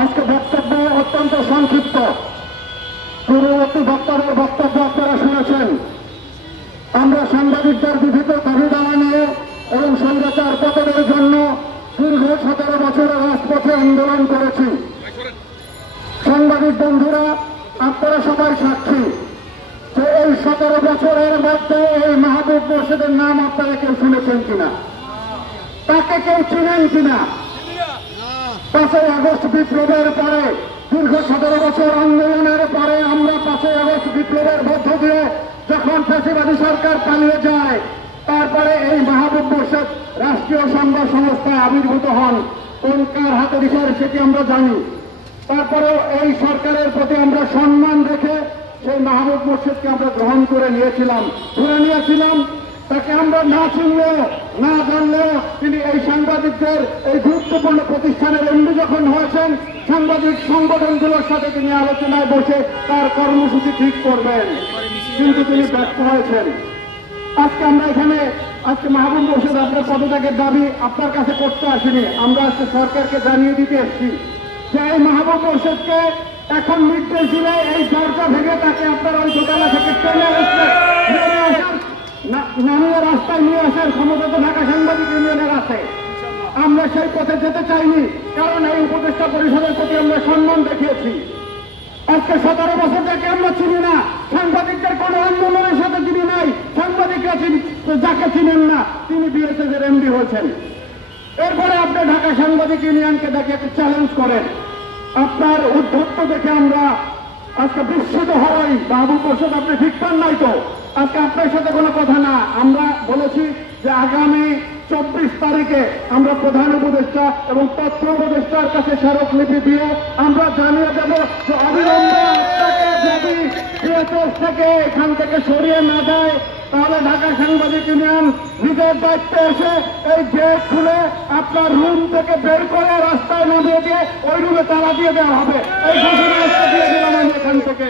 আজকে বক্তব্য অত্যন্ত সংক্ষিপ্ত। পূর্ববর্তী বক্তাদের বক্তব্য আপনারা শুনেছেন। আমরা সাংবাদিকদের বিভিন্ন দাবি দাওয়া নিয়ে এবং স্বৈরাচার পতনের জন্য দীর্ঘ 17 বছরের রাজপথে আন্দোলন করেছি। সাংবাদিক বন্ধুরা, আপনারা সবাই সাক্ষী যে এই 17 বছরের মধ্যে এই মাহবুব মোর্শেদের নাম আপনারা কেউ শুনেছেন কিনা, তাকে কেউ চিনেন কিনা? 5ই আগস্ট বিপ্লবের পরে দীর্ঘ 17 বছর আন্দোলনের পরে আমরা 5ই আগস্ট বিপ্লবের মধ্য দিয়ে যখন ফ্যাসিবাদী সরকার পালিয়ে যায়, তারপরে এই মাহবুব মোর্শেদ রাষ্ট্রীয় সংবাদ সংস্থায় আবির্ভূত হন। কোন কার হাতে বিষয় সেটি আমরা জানি। তারপরে এই সরকারের প্রতি আমরা সম্মান রেখে সেই মাহবুব মোর্শেদকে আমরা গ্রহণ করে নিয়েছিলাম, ধরে নিয়েছিলাম। তাকে আমরা না চিনলেও না জানলেও তিনি এই সাংবাদিকদের এই গুরুত্বপূর্ণ প্রতিষ্ঠানের এমডি যখন হয়েছেন, সাংবাদিক সংগঠনগুলোর সাথে তিনি আলোচনায় বসে তার কর্মসূচি ঠিক করবেন, কিন্তু তিনি ব্যর্থ হয়েছেন। আজকে আমরা এখানে মাহবুব মোর্শেদ আপনার পদত্যাগের দাবি আপনার কাছে করতে আসিনি, আমরা আজকে সরকারকে জানিয়ে দিতে এসেছি যে এই মাহবুব মোর্শেদকে এখন নির্দেশ দিলে এই দরজা ভেঙে তাকে আপনার ওই দোকানা থেকে নামিয়ে রাস্তায় নিয়ে আসার ক্ষমতা তো ঢাকা সাংবাদিক ইউনিয়নের আছে। আমরা সেই পথে যেতে চাইনি, কারণ এই উপদেষ্টা পরিষদের প্রতি আমরা সম্মান দেখিয়েছি। আজকে 17 বছর থেকে আমরা চিনি না, সাংবাদিকদের কোন আন্দোলনের সাথে চিনি নাই। সাংবাদিকরা যাকে চিনেন না তিনি বিএসএফ এর এমডি হয়েছেন। এরপরে আপনি ঢাকা সাংবাদিক ইউনিয়নকে দেখে একটু চ্যালেঞ্জ করেন। আপনার উদ্ধত্ত দেখে আমরা আজকে বিস্মিত হই। মাহবুব মোর্শেদ আপনি ঠিক পান নাই তো? আজকে আপনার সাথে কোনো কথা না। আমরা বলেছি যে আগামী 24 তারিখে আমরা প্রধান উপদেষ্টা এবং তথ্য উপদেষ্টার কাছে স্মারকলিপি দিয়ে আমরা জানিয়ে দেব যে অবিলম্বে আপনাকে যদি বিএসএফ থেকে এখান থেকে সরিয়ে না দেয়, তাহলে ঢাকা সাংবাদিক ইউনিয়ন নিজের দায়িত্বে এসে এই গেট খুলে আপনার রুম থেকে বের করে রাস্তায় নামিয়ে দিয়ে ওই রুমে তালা দিয়ে দেওয়া হবে। এই ঘোষণা দিয়ে দিলাম আমি এখান থেকে।